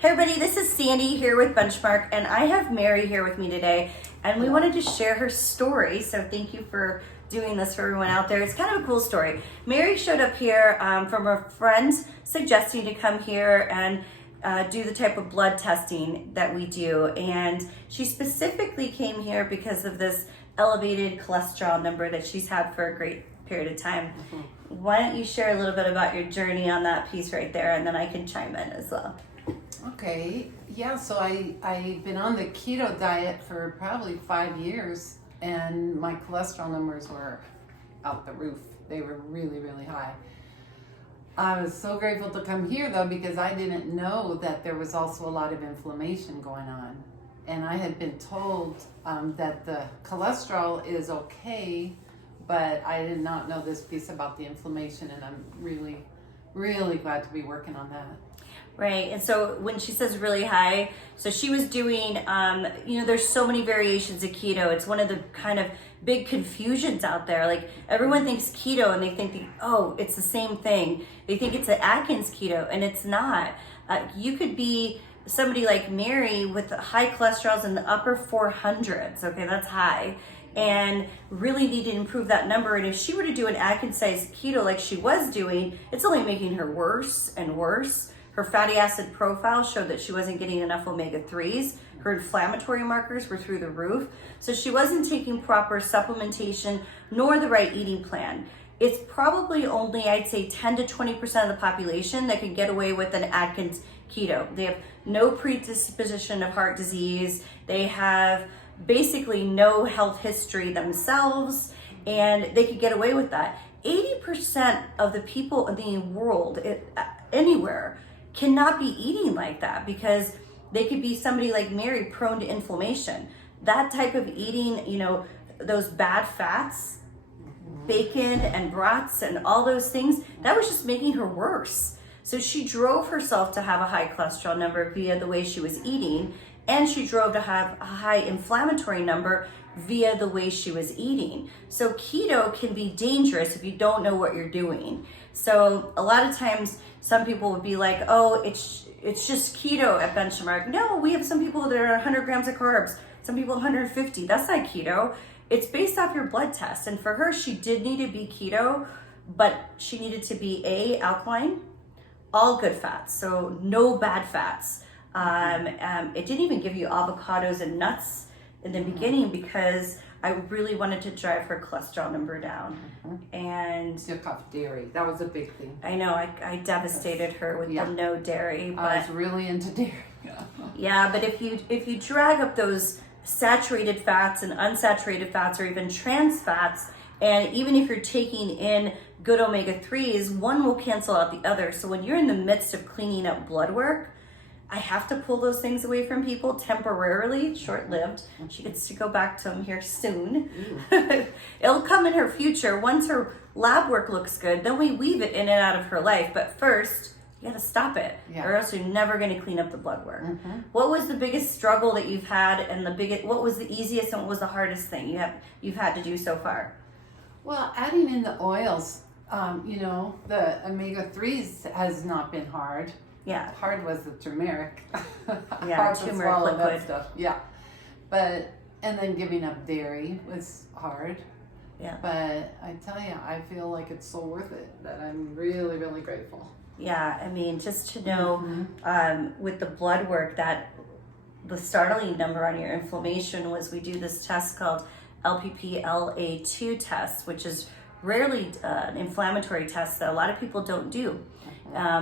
Hey everybody, this is Sandy here with Benchmark, and I have Mary here with me today, and we wanted to share her story, so thank you for doing this for everyone out there. It's kind of a cool story. Mary showed up here from her friend suggesting to come here and do the type of blood testing that we do, and she specifically came here because of this elevated cholesterol number that she's had for a great period of time. Why don't you share a little bit about your journey on that piece right there, and then I can chime in as well. Okay, yeah, so I've been on the keto diet for probably 5 years, and my cholesterol numbers were out the roof. They were really, really high. I was so grateful to come here though, because I didn't know that there was also a lot of inflammation going on. And I had been told that the cholesterol is okay, but I did not know this piece about the inflammation, and I'm really, really glad to be working on that. Right, and so when she says really high, so she was doing, there's so many variations of keto. It's one of the kind of big confusions out there. Like everyone thinks keto and they think, it's the same thing. They think it's an Atkins keto, and it's not. You could be somebody like Mary with high cholesterols in the upper 400s, okay, that's high, and really need to improve that number. And if she were to do an Atkins-sized keto like she was doing, it's only making her worse and worse. Her fatty acid profile showed that she wasn't getting enough omega-3s. Her inflammatory markers were through the roof. So she wasn't taking proper supplementation nor the right eating plan. It's probably only, I'd say, 10 to 20% of the population that can get away with an Atkins keto. They have no predisposition of heart disease. They have basically no health history themselves, and they could get away with that. 80% of the people in the world, anywhere, cannot be eating like that, because they could be somebody like Mary, prone to inflammation. That type of eating, those bad fats, bacon and brats and all those things, that was just making her worse. So she drove herself to have a high cholesterol number via the way she was eating, and she drove to have a high inflammatory number via the way she was eating. So keto can be dangerous if you don't know what you're doing. So a lot of times some people would be like, oh, it's just keto at Benchmark. No, we have some people that are 100 grams of carbs, some people 150. That's not keto. It's based off your blood test. And for her, she did need to be keto, but she needed to be alkaline, all good fats, so no bad fats. It didn't even give you avocados and nuts in the beginning, because I really wanted to drive her cholesterol number down. And Took off dairy. That was a big thing. I know, I devastated her with the no dairy. But I was really into dairy. yeah, but if you drag up those saturated fats and unsaturated fats, or even trans fats, and even if you're taking in good omega-3s, one will cancel out the other. So when you're in the midst of cleaning up blood work, I have to pull those things away from people temporarily, short-lived. She gets to go back to them here soon. It'll come in her future. Once her lab work looks good, then we weave it in and out of her life. But first, you gotta stop it, or else you're never gonna clean up the blood work. What was the biggest struggle that you've had, and what was the easiest and what was the hardest thing you've had to do so far? Well, adding in the oils, the omega-3s has not been hard. Yeah. Hard was the turmeric. Yeah, turmeric liquid. Stuff. Yeah. And then giving up dairy was hard. Yeah. But I tell you, I feel like it's so worth it, that I'm really, really grateful. Yeah, I mean, just to know with the blood work that the startling number on your inflammation was, we do this test called LPP-LA2 test, which is rarely an inflammatory test that a lot of people don't do.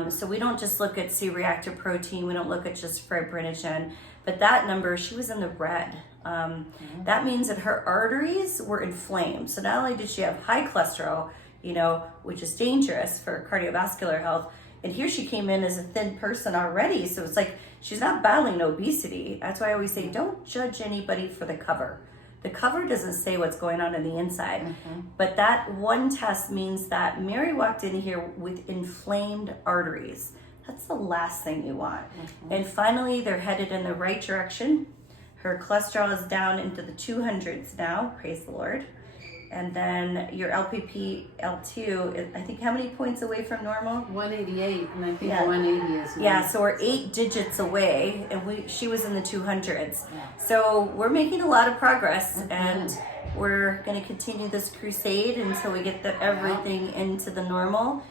So we don't just look at C-reactive protein, we don't look at just fibrinogen, but that number, she was in the red. That means that her arteries were inflamed. So not only did she have high cholesterol, which is dangerous for cardiovascular health, and here she came in as a thin person already. So it's like, she's not battling obesity. That's why I always say, don't judge anybody for the cover. The cover doesn't say what's going on the inside. But that one test means that Mary walked in here with inflamed arteries. That's the last thing you want. And finally, they're headed in the right direction. Her cholesterol is down into the 200s now, praise the Lord. And then your LPP L2, I think how many points away from normal? 188, and I think Yeah. 180 is Yeah, nice. so we're 8 digits away, and she was in the 200s. Yeah. So we're making a lot of progress, and we're going to continue this crusade until we get everything into the normal.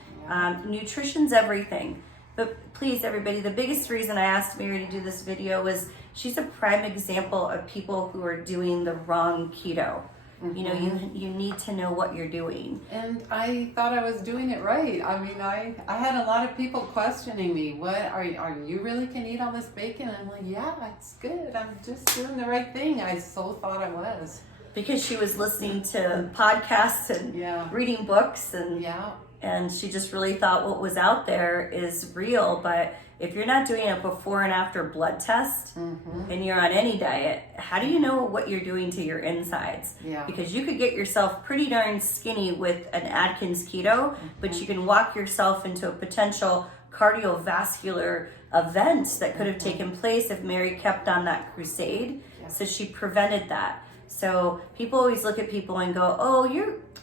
Nutrition's everything. But please, everybody, the biggest reason I asked Mary to do this video was she's a prime example of people who are doing the wrong keto. You know, you need to know what you're doing. And I thought I was doing it right. I mean, I had a lot of people questioning me. What are you really can eat all this bacon? I'm like, yeah, it's good. I'm just doing the right thing. I so thought I was. Because she was listening to podcasts and reading books, and she just really thought what was out there is real. But if you're not doing a before and after blood test and you're on any diet, how do you know what you're doing to your insides? Yeah. Because you could get yourself pretty darn skinny with an Atkins keto, but you can walk yourself into a potential cardiovascular event that could have taken place if Mary kept on that crusade. So she prevented that. So people always look at people and go, oh,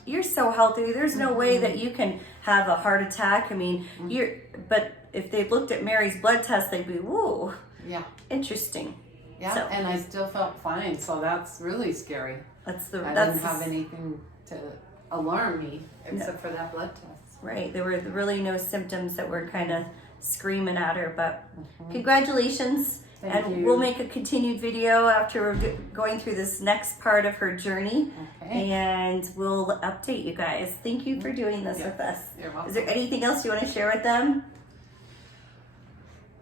you're so healthy. There's no way that you can have a heart attack. I mean, but if they looked at Mary's blood test, they'd be, whoa, interesting. Yeah, So, and I still felt fine, so that's really scary. I didn't have anything to alarm me except for that blood test. Right, there were really no symptoms that were kind of screaming at her, but congratulations. Thank you. We'll make a continued video after we're going through this next part of her journey. Okay. And we'll update you guys. Thank you for doing this with us. You're welcome. Is there anything else you want to share with them?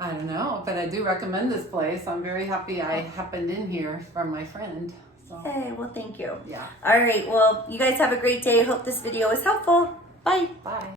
I don't know, but I do recommend this place. I'm very happy I happened in here from my friend. So. Hey, well, thank you. Yeah. All right, well, you guys have a great day. Hope this video was helpful. Bye. Bye.